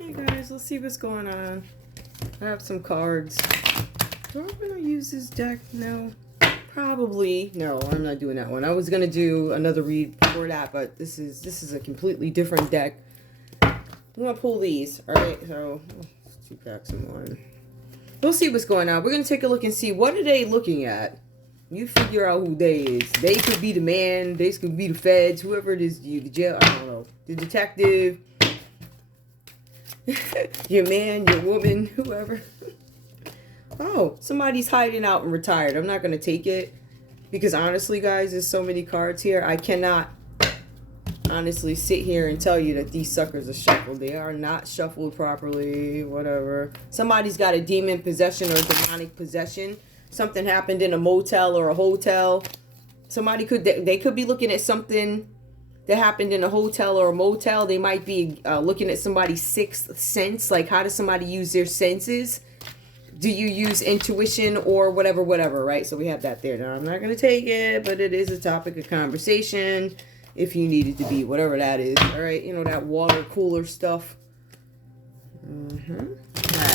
Hey guys, let's see what's going on. I have some cards. Do I want to use this deck? No. Probably. No, I'm not doing that one. I was going to do another read for that, but this is a completely different deck. I'm going to pull these. Alright, so 2 packs in one. We'll see what's going on. We're going to take a look and see what are they looking at. You figure out who they is. They could be the man. They could be the feds. Whoever it is, the jail. I don't know. The detective. Your man, your woman, whoever. Oh, somebody's hiding out and retired. I'm not going to take it. Because honestly, guys, there's so many cards here. I cannot honestly sit here and tell you that these suckers are shuffled. They are not shuffled properly. Whatever. Somebody's got a demon possession or a demonic possession. Something happened in a motel or a hotel. Somebody could, they could be looking at something that happened in a hotel or a motel. They might be looking at somebody's sixth sense. Like, how does somebody use their senses? Do you use intuition or whatever, right? So we have that there. Now, I'm not going to take it, but it is a topic of conversation if you need it to be, whatever that is. All right, you know, that water cooler stuff.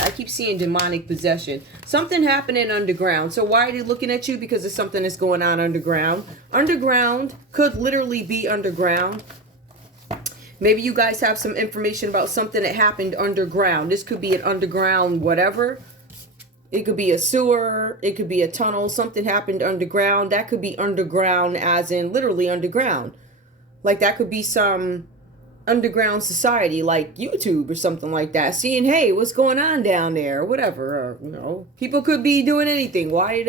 I keep seeing demonic possession. Something happening underground. So why are they looking at you? Because there's something that's going on underground. Underground could literally be underground. Maybe you guys have some information about something that happened underground. This could be an underground whatever. It could be a sewer. It could be a tunnel. Something happened underground. That could be underground as in literally underground. Like that could be some underground society like YouTube or something like that, seeing, hey, what's going on down there or whatever. Or, you know, people could be doing anything. Why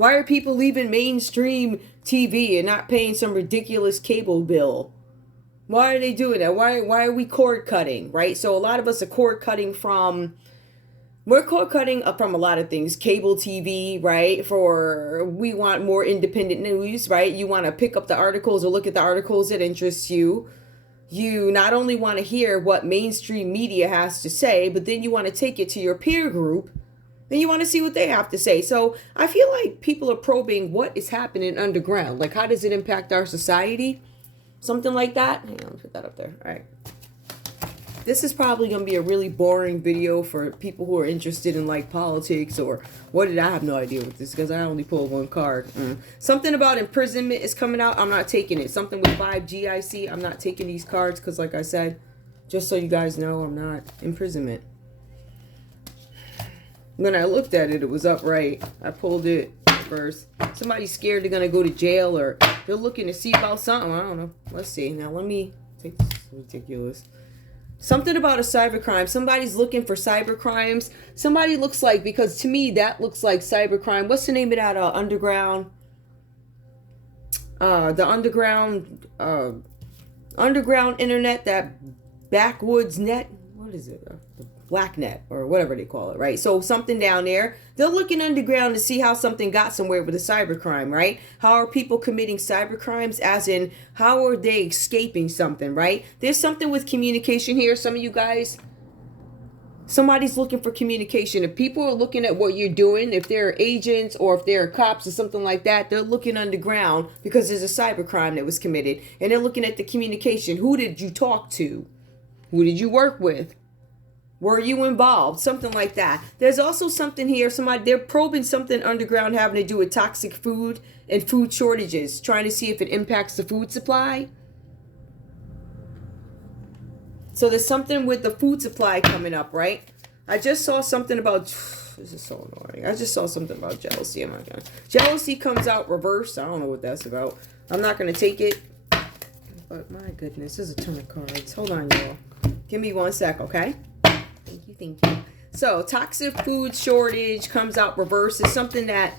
are people leaving mainstream TV and not paying some ridiculous cable bill? Why are they doing that? Why are we cord cutting, right? So a lot of us are cord cutting from a lot of things. Cable TV, right? We want more independent news, right? You want to pick up the articles or look at the articles that interest you. You not only want to hear what mainstream media has to say, but then you want to take it to your peer group. Then you want to see what they have to say. So I feel like people are probing what is happening underground. Like, how does it impact our society? Something like that. Hang on, put that up there. All right. This is probably going to be a really boring video for people who are interested in like politics or what did I have no idea what this because I only pulled one card. Something about imprisonment is coming out. I'm not taking it. Something with 5 GIC. I'm not taking these cards because like I said, just so you guys know, I'm not imprisonment. When I looked at it, it was upright. I pulled it first. Somebody's scared they're going to go to jail or they're looking to see about something. I don't know. Let's see. Now let me take this. It's ridiculous. Something about a cybercrime. Somebody's looking for cybercrimes. Somebody looks like, because to me that looks like cybercrime. What's the name of that underground? The underground internet, that backwoods net. What is it? The black net or whatever they call it, right? So something down there. They're looking underground to see how something got somewhere with a cybercrime, right? How are people committing cybercrimes? As in, how are they escaping something, right? There's something with communication here. Some of you guys, somebody's looking for communication. If people are looking at what you're doing, if they're agents or if they're cops or something like that, they're looking underground because there's a cybercrime that was committed. And they're looking at the communication. Who did you talk to? Who did you work with? Were you involved? Something like that. There's also something here. They're probing something underground having to do with toxic food and food shortages, trying to see if it impacts the food supply. So there's something with the food supply coming up, right? I just saw something about, this is so annoying. I just saw something about jealousy. I'm not gonna. Jealousy comes out reverse. I don't know what that's about. I'm not going to take it. But my goodness, there's a ton of cards. Hold on, y'all. Give me 1 sec, okay? Thank you. So, toxic food shortage comes out reverse. It's something that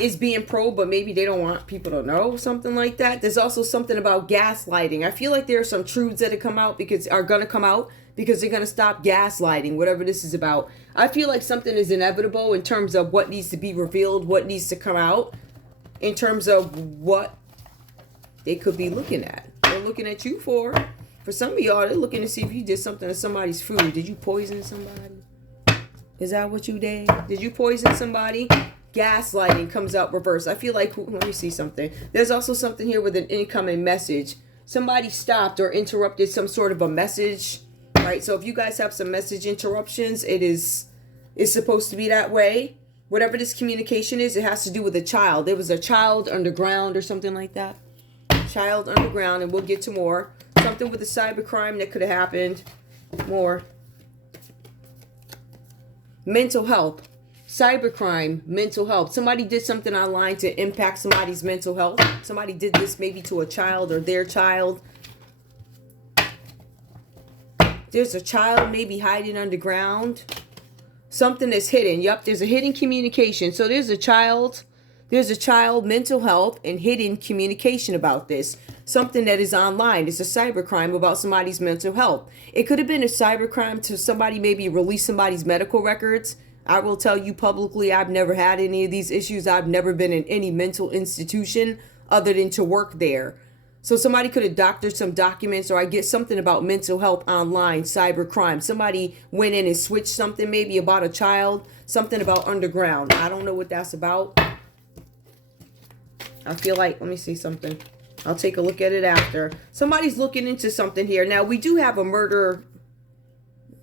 is being probed, but maybe they don't want people to know. Something like that. There's also something about gaslighting. I feel like there are some truths that are going to come out because they're going to stop gaslighting, whatever this is about. I feel like something is inevitable in terms of what needs to be revealed, what needs to come out, in terms of what they could be looking at. They're looking at you for. For some of y'all, they're looking to see if you did something to somebody's food. Did you poison somebody? Is that what you did? Did you poison somebody? Gaslighting comes out reverse. I feel like, let me see something. There's also something here with an incoming message. Somebody stopped or interrupted some sort of a message right? So if you guys have some message interruptions, it's supposed to be that way. Whatever this communication is, it has to do with a child. There was a child underground or something like that. Child underground, and we'll get to more. Something with a cybercrime that could have happened. More. Mental health. Cybercrime, mental health. Somebody did something online to impact somebody's mental health. Somebody did this maybe to a child or their child. There's a child maybe hiding underground. Something is hidden. Yup, there's a hidden communication. So there's a child, mental health, and hidden communication about this. Something that is online. It's a cybercrime about somebody's mental health. It could have been a cybercrime to somebody maybe release somebody's medical records. I will tell you publicly, I've never had any of these issues. I've never been in any mental institution other than to work there. So somebody could have doctored some documents, or I get something about mental health online, cybercrime. Somebody went in and switched something maybe about a child, something about underground. I don't know what that's about. I feel like, let me see something. I'll take a look at it after. Somebody's looking into something here. Now, we do have a murder,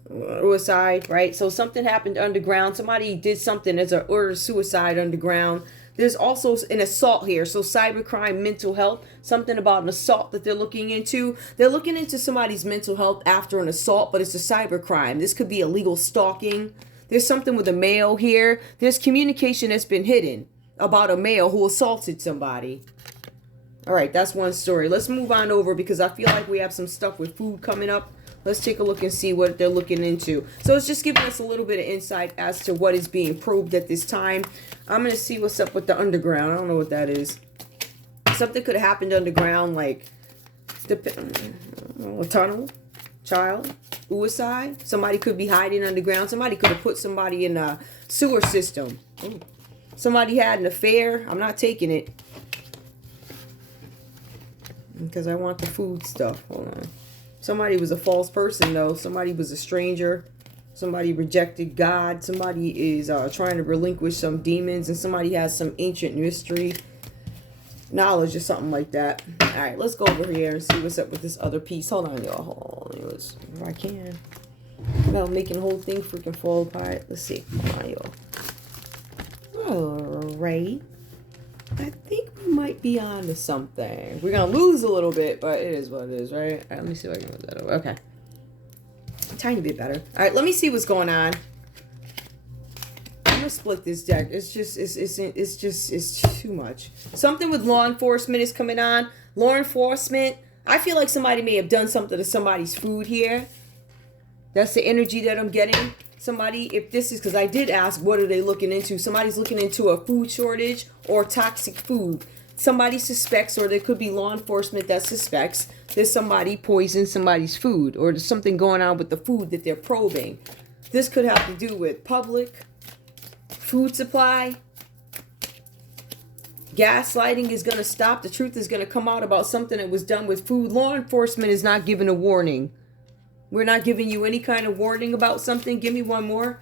suicide, right? So something happened underground. Somebody did something as a suicide underground. There's also an assault here. So cybercrime, mental health, something about an assault that they're looking into. They're looking into somebody's mental health after an assault, but it's a cybercrime. This could be illegal stalking. There's something with a male here. There's communication that's been hidden about a male who assaulted somebody. All right, that's one story. Let's move on over because I feel like we have some stuff with food coming up. Let's take a look and see what they're looking into. So it's just giving us a little bit of insight as to what is being probed at this time. I'm going to see what's up with the underground. I don't know what that is. Something could have happened underground, like a tunnel, child, suicide. Somebody could be hiding underground. Somebody could have put somebody in a sewer system. Ooh. Somebody had an affair. I'm not taking it because I want the food stuff. Hold on. Somebody was a false person, though. Somebody was a stranger. Somebody rejected God. Somebody is trying to relinquish some demons. And somebody has some ancient mystery knowledge or something like that. All right, let's go over here and see what's up with this other piece. Hold on, y'all. Hold on. If I can. Without making the whole thing freaking fall apart. Let's see. Hold on, y'all. All right. I think we might be on to something. We're going to lose a little bit, but it is what it is, right? All right, let me see if I can move that over. Okay. A tiny bit better. All right, let me see what's going on. I'm going to split this deck. It's too much. Something with law enforcement is coming on. Law enforcement. I feel like somebody may have done something to somebody's food here. That's the energy that I'm getting. Somebody, if this is, because I did ask, what are they looking into? Somebody's looking into a food shortage or toxic food. Somebody suspects, or there could be law enforcement that suspects that somebody poisoned somebody's food, or there's something going on with the food that they're probing. This could have to do with public, food supply. Gaslighting is going to stop. The truth is going to come out about something that was done with food. Law enforcement is not given a warning. We're not giving you any kind of warning about something. Give me one more.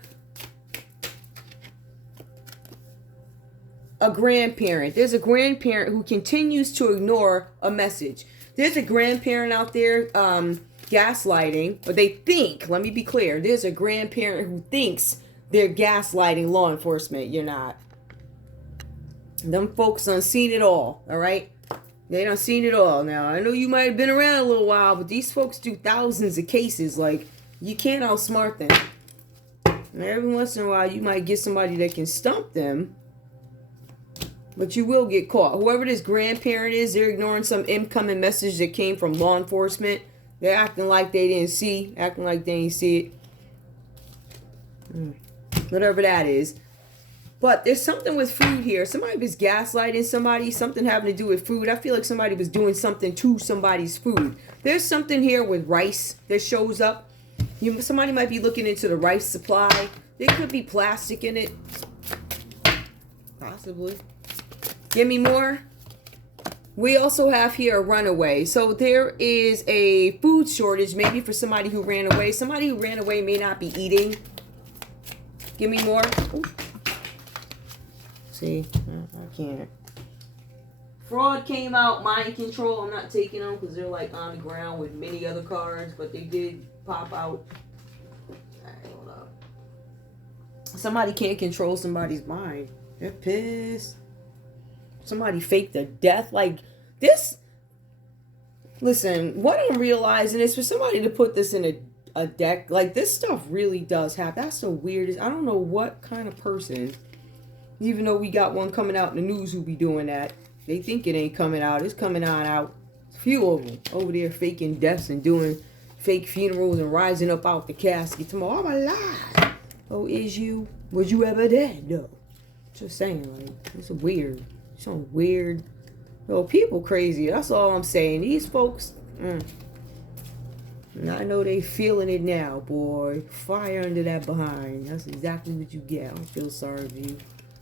A grandparent. There's a grandparent who continues to ignore a message. There's a grandparent out there gaslighting, or they think, let me be clear, there's a grandparent who thinks they're gaslighting law enforcement. You're not. Them folks done seen it all right? They done seen it all. Now, I know you might have been around a little while, but these folks do thousands of cases. Like, you can't outsmart them. And every once in a while, you might get somebody that can stump them, but you will get caught. Whoever this grandparent is, they're ignoring some incoming message that came from law enforcement. They're acting like they didn't see, acting like they didn't see it. Whatever that is. But there's something with food here. Somebody was gaslighting somebody, something having to do with food. I feel like somebody was doing something to somebody's food. There's something here with rice that shows up. Somebody might be looking into the rice supply. There could be plastic in it. Possibly. Give me more. We also have here a runaway. So there is a food shortage, maybe for somebody who ran away. Somebody who ran away may not be eating. Give me more. Ooh. See, I can't. Fraud came out. Mind control. I'm not taking them because they're like on the ground with many other cards, but they did pop out. Alright, hold up. Somebody can't control somebody's mind. They're pissed. Somebody faked a death. Like this. Listen, what I'm realizing is for somebody to put this in a deck, like this stuff really does happen. That's the weirdest. I don't know what kind of person, even though we got one coming out in the news who be doing that. They think it ain't coming out. It's coming on out. A few of them over there faking deaths and doing fake funerals and rising up out the casket. Tomorrow, I'm alive. Oh, is you? Was you ever dead? No. Just saying, like, it's weird. Some weird. No, people crazy. That's all I'm saying. These folks, and I know they feeling it now, boy. Fire under that behind. That's exactly what you get. I don't feel sorry for you.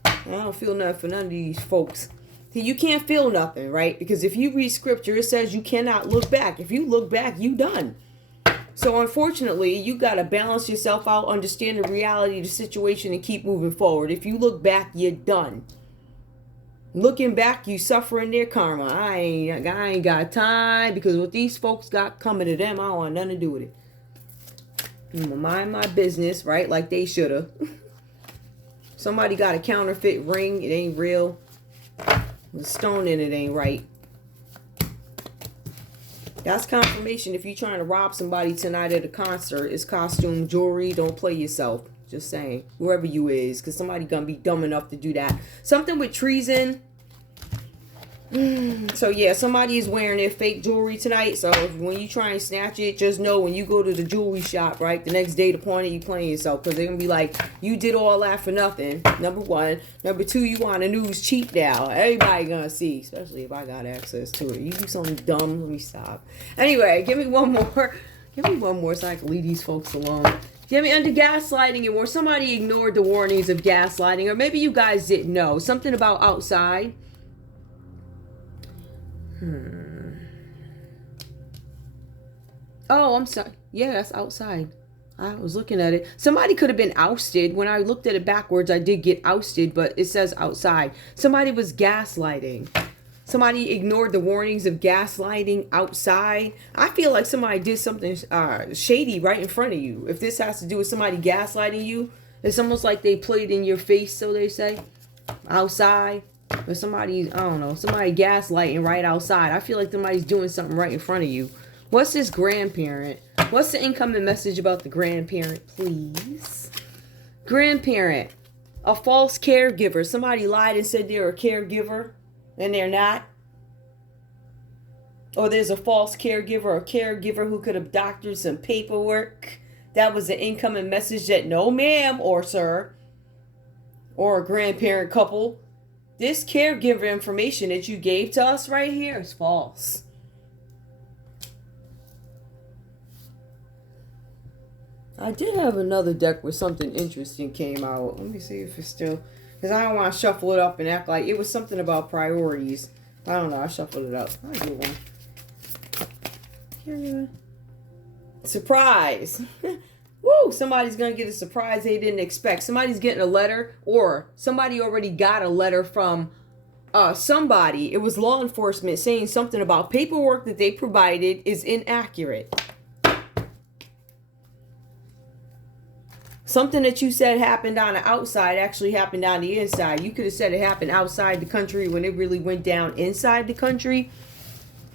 I don't feel nothing for none of these folks. See, you can't feel nothing, right? Because if you read scripture, it says you cannot look back. If you look back, you done. So unfortunately, you got to balance yourself out, understand the reality of the situation, and keep moving forward. If you look back, you're done. Looking back, you suffering their karma. I ain't got time because what these folks got coming to them, I don't want nothing to do with it. I'm gonna mind my business, right? Like they shoulda. Somebody got a counterfeit ring. It ain't real. The stone in it ain't right. That's confirmation. If you're trying to rob somebody tonight at a concert, it's costume, jewelry. Don't play yourself. Just saying, whoever you is, because somebody gonna be dumb enough to do that. Something with treason. So yeah, somebody is wearing their fake jewelry tonight. So when you try and snatch it, just know when you go to the jewelry shop, right, the next day to point it, you playing yourself, because they're gonna be like, you did all that for nothing. Number one. Number two, you on the news cheap now. Everybody gonna see, especially if I got access to it. You do something dumb, let me stop. Anyway, give me one more. Give me one more so I can leave these folks alone. Give me under gaslighting, or somebody ignored the warnings of gaslighting, or maybe you guys didn't know. Something about outside. Oh, I'm sorry. Yeah, that's outside. I was looking at it. Somebody could have been ousted. When I looked at it backwards, I did get ousted, but it says outside. Somebody was gaslighting. Somebody ignored the warnings of gaslighting outside. I feel like somebody did something shady right in front of you. If this has to do with somebody gaslighting you, it's almost like they played in your face, so they say, outside. Or somebody, I don't know, somebody gaslighting right outside. I feel like somebody's doing something right in front of you. What's this grandparent? What's the incoming message about the grandparent, please? Grandparent, a false caregiver. Somebody lied and said they're a caregiver. And they're not. Or there's a false caregiver, a caregiver who could have doctored some paperwork. That was an incoming message that no ma'am or sir, or a grandparent couple, this caregiver information that you gave to us right here is false. I did have another deck where something interesting came out. Let me see if it's still... Because I don't want to shuffle it up and act like it was something about priorities. I don't know. I shuffled it up. I'll get one. Surprise. Woo! Somebody's going to get a surprise they didn't expect. Somebody's getting a letter, or somebody already got a letter from somebody. It was law enforcement saying something about paperwork that they provided is inaccurate. Something that you said happened on the outside actually happened on the inside. You could have said it happened outside the country when it really went down inside the country.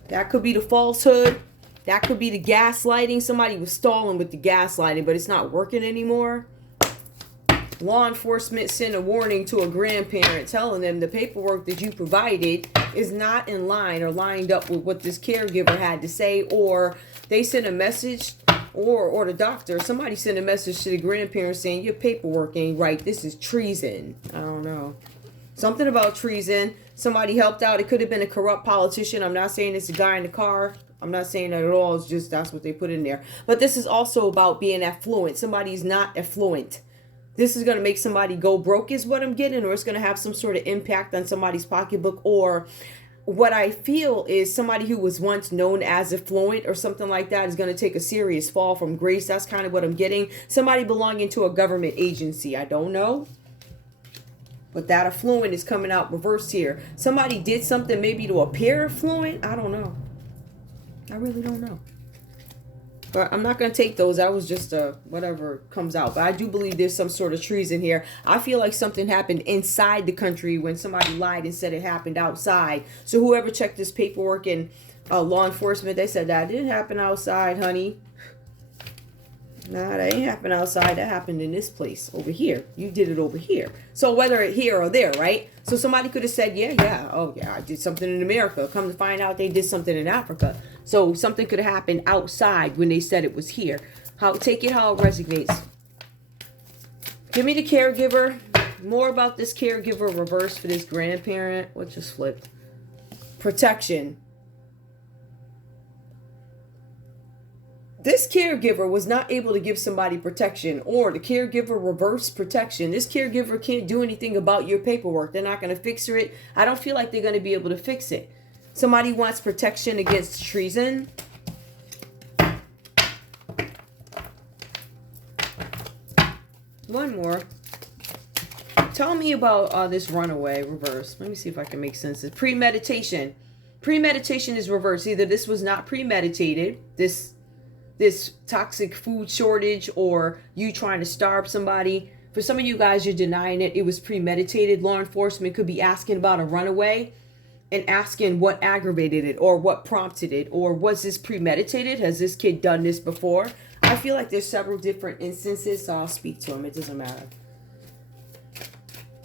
That could be the falsehood. That could be the gaslighting. Somebody was stalling with the gaslighting, but it's not working anymore. Law enforcement sent a warning to a grandparent telling them the paperwork that you provided is not in line or lined up with what this caregiver had to say, or they sent a message, or the doctor, somebody sent a message to the grandparents saying your paperwork ain't right. This is treason. I don't know. Something about treason. Somebody helped out. It could have been a corrupt politician. I'm not saying it's a guy in the car. I'm not saying that at all. It's just that's what they put in there. But this is also about being affluent. Somebody's not affluent. This is going to make somebody go broke is what I'm getting, or it's going to have some sort of impact on somebody's pocketbook, or what I feel is somebody who was once known as affluent or something like that is going to take a serious fall from grace. That's kind of what I'm getting. Somebody belonging to a government agency. I don't know. But that affluent is coming out reversed here. Somebody did something maybe to appear affluent. I don't know. I really don't know. But I'm not going to take those. That was just whatever comes out. But I do believe there's some sort of treason here. I feel like something happened inside the country when somebody lied and said it happened outside. So whoever checked this paperwork and law enforcement, they said that didn't happen outside, honey. Nah, that ain't happened outside. That happened in this place over here. You did it over here. So whether it here or there, right? So somebody could have said, yeah. Oh, yeah, I did something in America. Come to find out they did something in Africa. So something could have happened outside when they said it was here. Take it how it resonates. Give me the caregiver. More about this caregiver reverse for this grandparent. What just flipped? Protection. This caregiver was not able to give somebody protection, or the caregiver reverse protection. This caregiver can't do anything about your paperwork. They're not going to fix it. I don't feel like they're going to be able to fix it. Somebody wants protection against treason. One more. Tell me about this runaway reverse. Let me see if I can make sense of premeditation. Premeditation is reversed. Either this was not premeditated, this toxic food shortage, or you trying to starve somebody. For some of you guys, you're denying it. It was premeditated. Law enforcement could be asking about a runaway and asking what aggravated it or what prompted it, or was this premeditated? Has this kid done this before? I feel like there's several different instances, so I'll speak to him. It doesn't matter.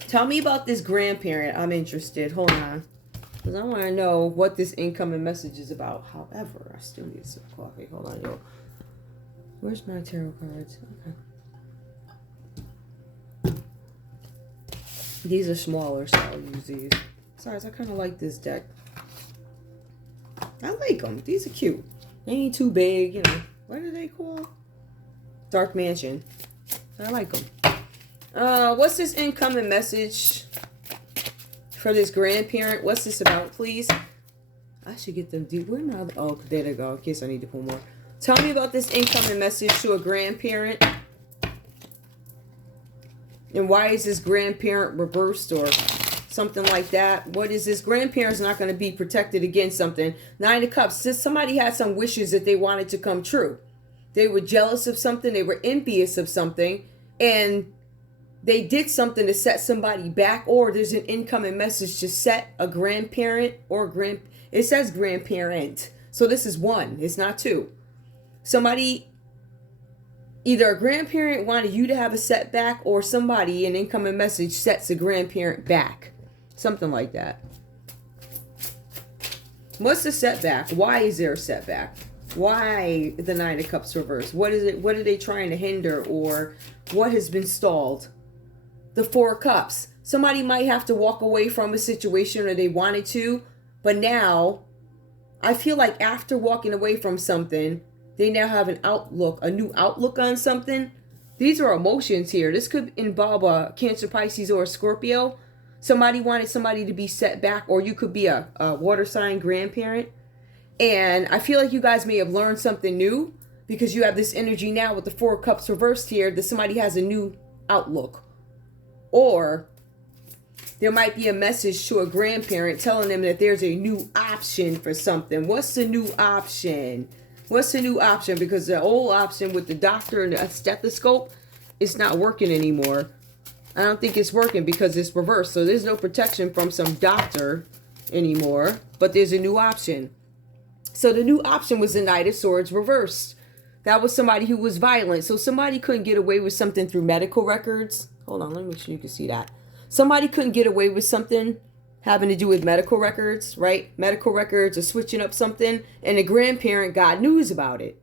Tell me about this grandparent. I'm interested. Hold on. Because I want to know what this incoming message is about. However, I still need some coffee. Hold on, yo. Where's my tarot cards? Okay. These are smaller, so I'll use these. Besides, I kind of like this deck. I like them. These are cute. They ain't too big, you know. What are they called? Dark Mansion. I like them. What's this incoming message for this grandparent? What's this about, please? I should get them deep. Where am I? Oh, there they go. In case I need to pull more. Tell me about this incoming message to a grandparent. And why is this grandparent reversed or something like that? What is this? Grandparent's not going to be protected against something. Nine of Cups. Somebody had some wishes that they wanted to come true. They were jealous of something. They were envious of something. And they did something to set somebody back. Or there's an incoming message to set a grandparent or it says grandparent. So this is one. It's not two. Somebody, either a grandparent wanted you to have a setback, or somebody, an incoming message, sets a grandparent back. Something like that. What's the setback? Why is there a setback? Why the Nine of Cups reversed? What is it? What are they trying to hinder, or what has been stalled? The Four of Cups. Somebody might have to walk away from a situation, or they wanted to, but now I feel like after walking away from something, they now have an outlook, a new outlook on something. These are emotions here. This could involve a Cancer, Pisces, or a Scorpio. Somebody wanted somebody to be set back, or you could be a water sign grandparent. And I feel like you guys may have learned something new, because you have this energy now with the Four of Cups reversed here, that somebody has a new outlook. Or there might be a message to a grandparent telling them that there's a new option for something. What's the new option? What's the new option? Because the old option with the doctor and the stethoscope, it's not working anymore. I don't think it's working because it's reversed. So there's no protection from some doctor anymore. But there's a new option. So the new option was the Knight of Swords reversed. That was somebody who was violent. So somebody couldn't get away with something through medical records. Hold on, let me make sure you can see that. Somebody couldn't get away with something having to do with medical records, right? Medical records are switching up something, and the grandparent got news about it.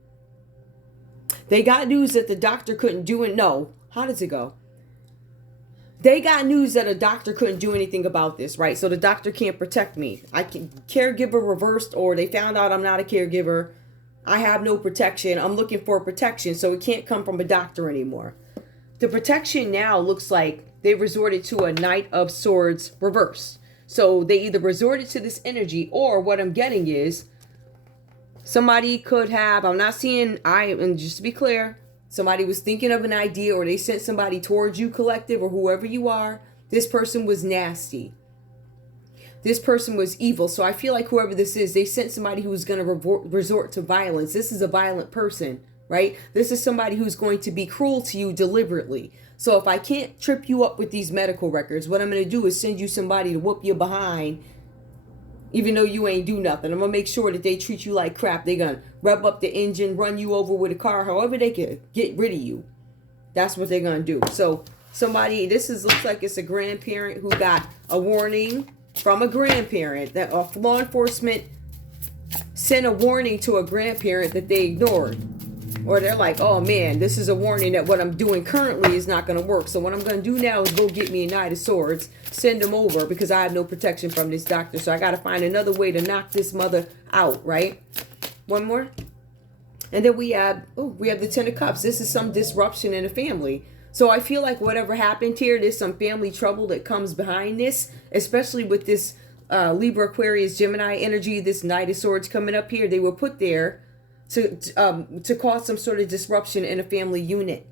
They got news that the doctor couldn't do it. No, how does it go? They got news that a doctor couldn't do anything about this, right? So the doctor can't protect me. I can caregiver reversed, or they found out I'm not a caregiver. I have no protection. I'm looking for protection, so it can't come from a doctor anymore. The protection now looks like they resorted to a Knight of Swords reverse. So they either resorted to this energy, or what I'm getting is somebody could have, I'm not seeing, and just to be clear, somebody was thinking of an idea, or they sent somebody towards you, collective, or whoever you are, This person was nasty. This person was evil. So I feel like whoever this is, they sent somebody who was going to resort to violence. This is a violent person, right? This is somebody who's going to be cruel to you deliberately. So if I can't trip you up with these medical records, what I'm going to do is send you somebody to whoop you behind, even though you ain't do nothing. I'm going to make sure that they treat you like crap. They're going to rev up the engine, run you over with a car, however they can get rid of you. That's what they're going to do. So somebody, looks like it's a grandparent who got a warning from a grandparent, that law enforcement sent a warning to a grandparent that they ignored. Or they're like, oh man, this is a warning that what I'm doing currently is not going to work. So what I'm going to do now is go get me a Knight of Swords, send them over because I have no protection from this doctor. So I got to find another way to knock this mother out, right? One more. And then we have the Ten of Cups. This is some disruption in the family. So I feel like whatever happened here, there's some family trouble that comes behind this, especially with this Libra, Aquarius, Gemini energy, this Knight of Swords coming up here. They were put there to cause some sort of disruption in a family unit.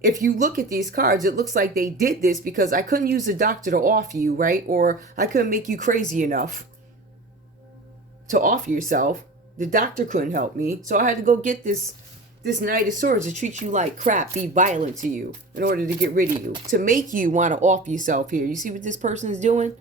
If you look at these cards, it looks like they did this because I couldn't use a doctor to off you, right? Or I couldn't make you crazy enough to off yourself. The doctor couldn't help me. So I had to go get this Knight of Swords to treat you like crap, be violent to you in order to get rid of you. To make you want to off yourself here. You see what this person is doing?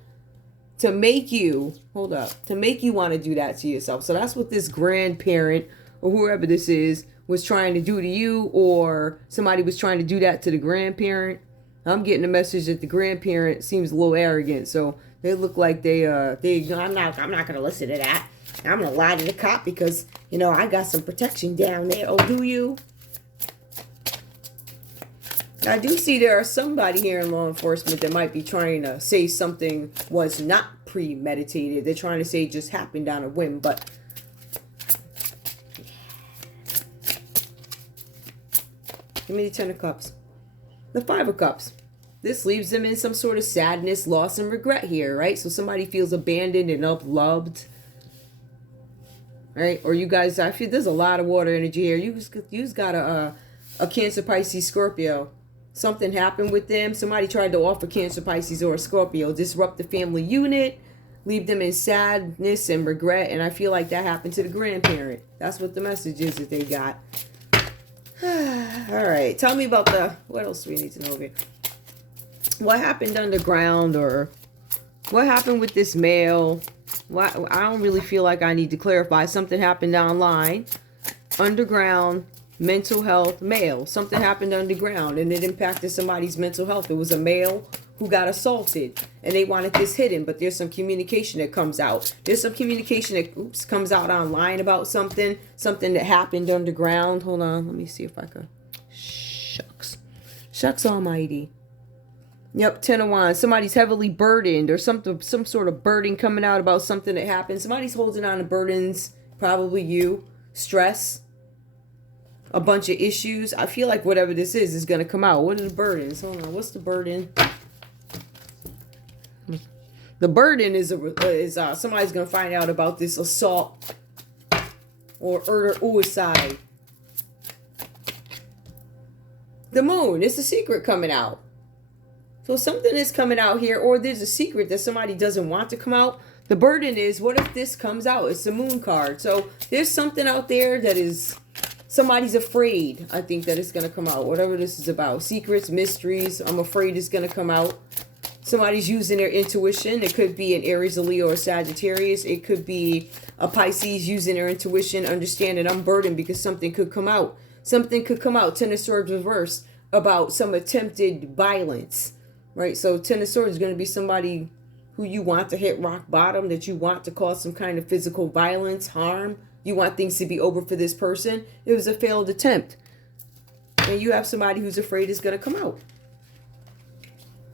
To make you, to make you want to do that to yourself. So that's what this grandparent or whoever this is was trying to do to you, or somebody was trying to do that to the grandparent. I'm getting a message that the grandparent seems a little arrogant. So they look like I'm not going to listen to that. I'm going to lie to the cop because, I got some protection down there. Oh, do you? I do see there are somebody here in law enforcement that might be trying to say something was not premeditated. They're trying to say it just happened on a whim, but give me the Ten of Cups. The Five of Cups. This leaves them in some sort of sadness, loss, and regret here, right? So somebody feels abandoned and unloved. Right? Or you guys, I feel there's a lot of water energy here. You just got a Cancer, Pisces, Scorpio. Something happened with them. Somebody tried to offer Cancer, Pisces, or a Scorpio, disrupt the family unit, leave them in sadness and regret. And I feel like that happened to the grandparent. That's what the message is that they got. All right. Tell me about what else do we need to know here? What happened underground, or what happened with this male? I don't really feel like I need to clarify. Something happened online, underground, mental health, male. Something happened underground and it impacted somebody's mental health. It was a male who got assaulted and they wanted this hidden, but there's some communication that comes out. There's some communication that comes out online about something that happened underground. Hold on, let me see if I can. Shucks almighty. Yep, Ten of Wands. Somebody's heavily burdened, or some sort of burden coming out about something that happened. Somebody's holding on to burdens, probably you. Stress. A bunch of issues. I feel like whatever this is going to come out. What are the burdens? Hold on, what's the burden? The burden is somebody's going to find out about this assault or suicide. The Moon. It's a secret coming out. So something is coming out here, or there's a secret that somebody doesn't want to come out. The burden is, what if this comes out? It's the Moon card. So there's something out there that is, somebody's afraid, I think, that it's going to come out. Whatever this is about. Secrets, mysteries, I'm afraid it's going to come out. Somebody's using their intuition. It could be an Aries, a Leo, or Sagittarius. It could be a Pisces using their intuition, understanding I'm burdened because something could come out. Something could come out. Ten of Swords reversed about some attempted violence. Right, so Ten of Swords is going to be somebody who you want to hit rock bottom, that you want to cause some kind of physical violence, harm. You want things to be over for this person. It was a failed attempt. And you have somebody who's afraid it's going to come out.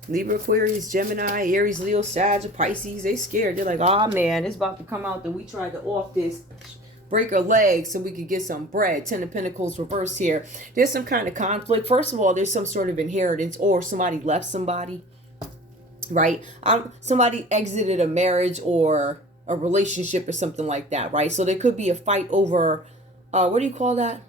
Libra, Aquarius, Gemini, Aries, Leo, Sag, Pisces, they scared. They're like, oh man, it's about to come out that we tried to off this, break her legs so we could get some bread. Ten of Pentacles reversed here. There's some kind of conflict. First of all, there's some sort of inheritance, or somebody left somebody, right? Somebody exited a marriage or a relationship or something like that, right? So there could be a fight over, what do you call that?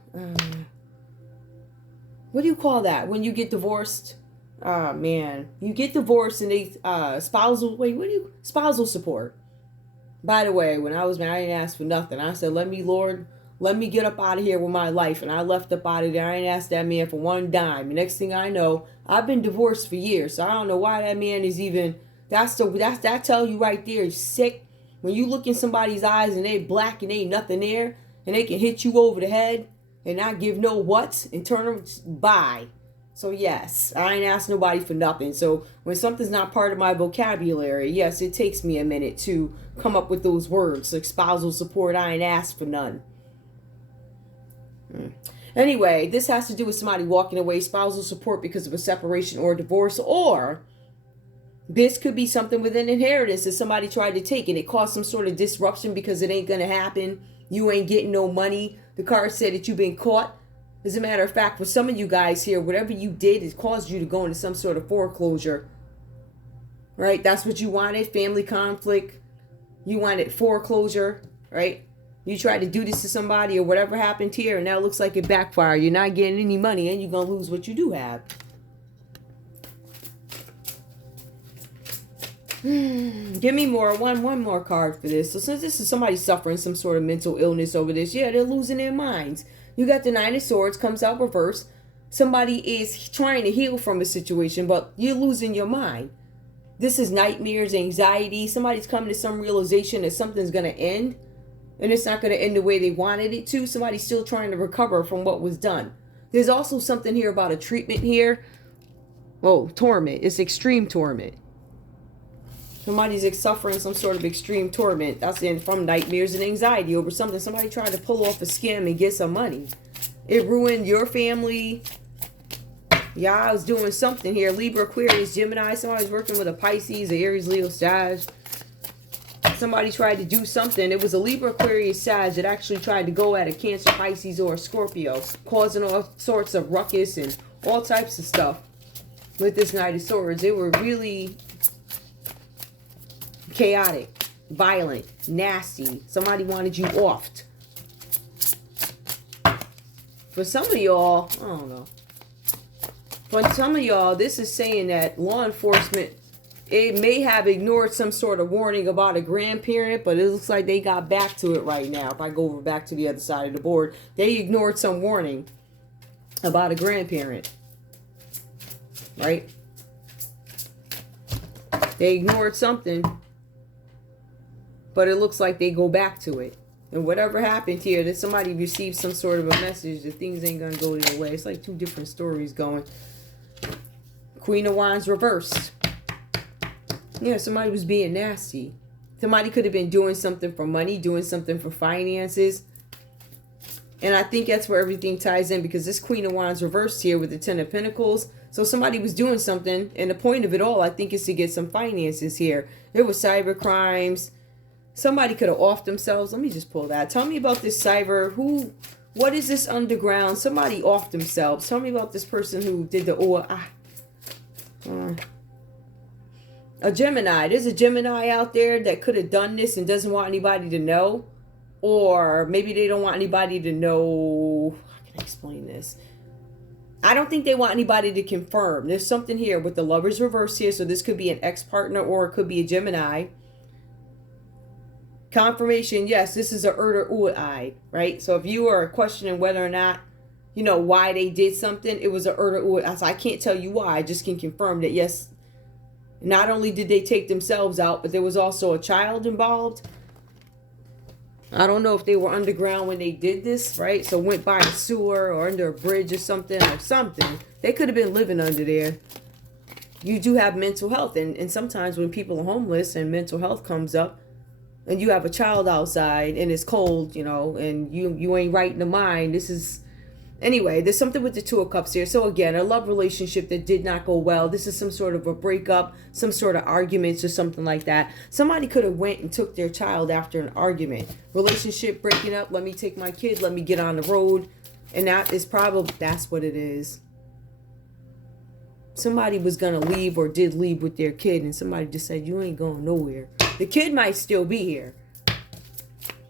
What do you call that when you get divorced? Ah, man. You get divorced and they, spousal support. By the way, when I was married, I didn't ask for nothing. I said, Lord, let me get up out of here with my life. And I left up out of there. I ain't asked that man for one dime. The next thing I know, I've been divorced for years. So I don't know why that man is even, that tell you right there, he's sick. When you look in somebody's eyes and they black and ain't nothing there, and they can hit you over the head and not give no what's and turn them by. So yes, I ain't asked nobody for nothing. So when something's not part of my vocabulary, yes, it takes me a minute to come up with those words. Like spousal support, I ain't asked for none. Anyway, this has to do with somebody walking away, spousal support because of a separation or a divorce, or this could be something with an inheritance that somebody tried to take and it caused some sort of disruption because it ain't going to happen. You ain't getting no money. The card said that you've been caught. As a matter of fact, for some of you guys here, whatever you did, it caused you to go into some sort of foreclosure. Right? That's what you wanted. Family conflict. You wanted foreclosure. Right? You tried to do this to somebody or whatever happened here, and now it looks like it backfired. You're not getting any money, and you're going to lose what you do have. Give me more. One more card for this. So since this is somebody suffering some sort of mental illness over this, yeah, they're losing their minds. You got the Nine of Swords, comes out reverse. Somebody is trying to heal from a situation, but you're losing your mind. This is nightmares, anxiety. Somebody's coming to some realization that something's going to end, and it's not going to end the way they wanted it to. Somebody's still trying to recover from what was done. There's also something here about a treatment here. Oh, torment. It's extreme torment. Somebody's suffering some sort of extreme torment. That's from nightmares and anxiety over something. Somebody tried to pull off a scam and get some money. It ruined your family. Yeah, I was doing something here. Libra, Aquarius, Gemini. Somebody's working with a Pisces, a Aries, Leo, Sag. Somebody tried to do something. It was a Libra, Aquarius, Sag that actually tried to go at a Cancer, Pisces, or a Scorpio, causing all sorts of ruckus and all types of stuff with this Knight of Swords. They were really chaotic, violent, nasty. Somebody wanted you offed. For some of y'all, I don't know. For some of y'all, this is saying that law enforcement, it may have ignored some sort of warning about a grandparent, but it looks like they got back to it right now. If I go over back to the other side of the board, they ignored some warning about a grandparent. Right? They ignored something. But it looks like they go back to it. And whatever happened here, that somebody received some sort of a message that things ain't going to go their way. It's like two different stories going. Queen of Wands reversed. Yeah, somebody was being nasty. Somebody could have been doing something for money, doing something for finances. And I think that's where everything ties in, because this Queen of Wands reversed here with the Ten of Pentacles. So somebody was doing something, and the point of it all, I think, is to get some finances here. There was cyber crimes. Somebody could have offed themselves. Let me just pull that. Tell me about this cyber. What is this underground? Somebody offed themselves. Tell me about this person who did the a Gemini. There's a Gemini out there that could have done this and doesn't want anybody to know. Or maybe they don't want anybody to know. How can I explain this? I don't think they want anybody to confirm. There's something here with the Lovers reverse here. So this could be an ex-partner or it could be a Gemini. Confirmation, yes, this is a Ui, right? So if you are questioning whether or not, you know, why they did something, it was a Ui. So I can't tell you why. I just can confirm that, yes, not only did they take themselves out, but there was also a child involved. I don't know if they were underground when they did this, right? So went by a sewer or under a bridge or something. They could have been living under there. You do have mental health. And sometimes when people are homeless and mental health comes up, and you have a child outside and it's cold, you know, and you ain't right in the mind. This is, anyway, there's something with the Two of Cups here. So again, a love relationship that did not go well. This is some sort of a breakup, some sort of arguments or something like that. Somebody could have went and took their child after an argument. Relationship breaking up. Let me take my kid. Let me get on the road. And that's what it is. Somebody was going to leave or did leave with their kid, and somebody just said, you ain't going nowhere. The kid might still be here.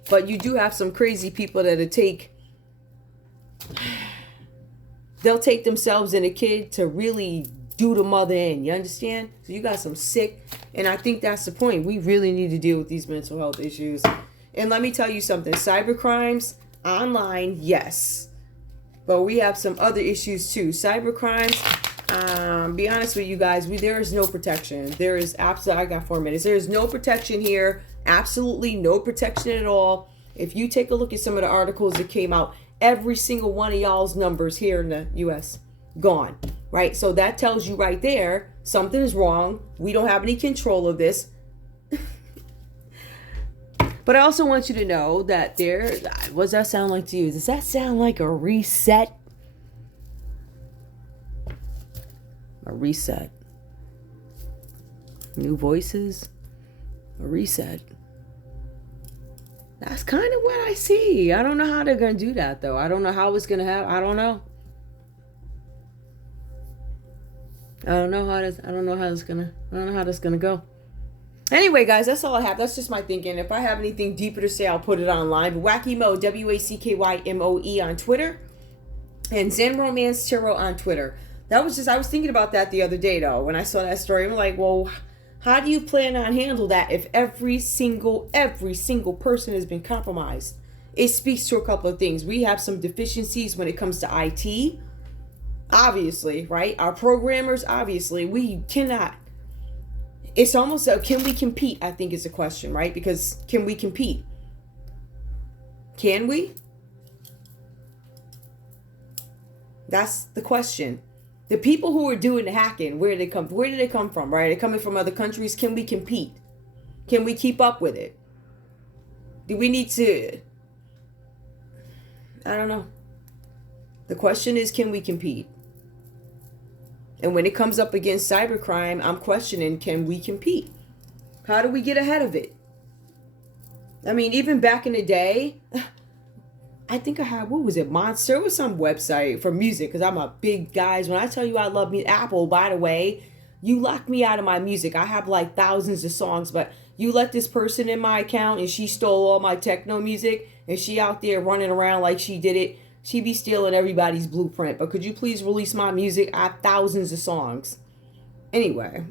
But you do have some crazy people that'll they'll take themselves and a kid to really do the mother in. You understand? So you got some sick, and I think that's the point. We really need to deal with these mental health issues. And let me tell you something. Cyber crimes online, yes. But we have some other issues too. Cyber crimes, be honest with you guys, there is no protection. There is absolutely, I got 4 minutes. There is no protection here. Absolutely no protection at all. If you take a look at some of the articles that came out, every single one of y'all's numbers here in the U.S. gone, right? So that tells you right there, something is wrong. We don't have any control of this. But I also want you to know that what does that sound like to you? Does that sound like a reset? A reset. New voices. A reset. That's kind of what I see. I don't know how they're going to do that, though. I don't know how it's going to happen. I don't know. I don't know how that's going to go. Anyway, guys, that's all I have. That's just my thinking. If I have anything deeper to say, I'll put it online. But wackymoe, WACKYMOE on Twitter. And Zen Romance Tarot on Twitter. I was thinking about that the other day, though. When I saw that story, I'm like, well, how do you plan on handle that if every single person has been compromised? It speaks to a couple of things. We have some deficiencies when it comes to IT. Obviously, right? Our programmers, obviously, we cannot. It's almost can we compete? I think is a question, right? Because can we compete? Can we? That's the question. The people who are doing the hacking, where do they come from, right? They're coming from other countries. Can we compete? Can we keep up with it? Do we need to? I don't know. The question is, can we compete? And when it comes up against cybercrime, I'm questioning, can we compete? How do we get ahead of it? I mean, even back in the day, I think I had, what was it, Monster? It was some website for music, because I'm a big, guys, when I tell you I love me, Apple, by the way, you locked me out of my music. I have like thousands of songs, but you let this person in my account and she stole all my techno music, and she out there running around like she did it. She be stealing everybody's blueprint, but could you please release my music? I have thousands of songs. Anyway,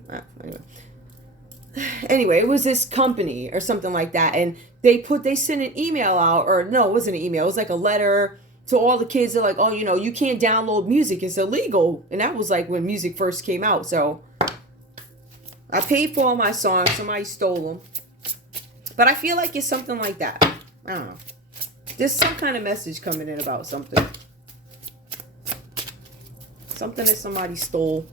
it was this company or something like that, and they sent an email out, or no, it wasn't an email. It was like a letter to all the kids. They're like, oh, you can't download music. It's illegal. And that was like when music first came out. So I paid for all my songs. Somebody stole them. But I feel like it's something like that. I don't know. There's some kind of message coming in about something. Something that somebody stole.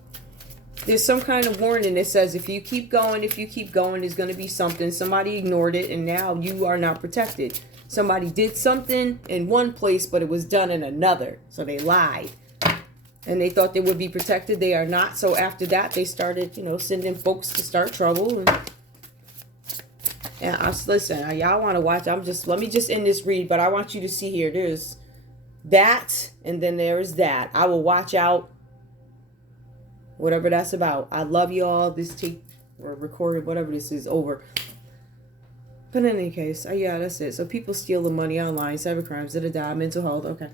There's some kind of warning that says if you keep going, there's going to be something. Somebody ignored it, and now you are not protected. Somebody did something in one place, but it was done in another. So they lied. And they thought they would be protected. They are not. So after that, they started, sending folks to start trouble. And listen, y'all want to watch. Let me just end this read, but I want you to see here. There's that, and then there is that. I will watch out. Whatever that's about. I love y'all. This tape or recorded, whatever this is, over. But in any case, yeah, that's it. So people steal the money online, cybercrimes, mental health. Okay.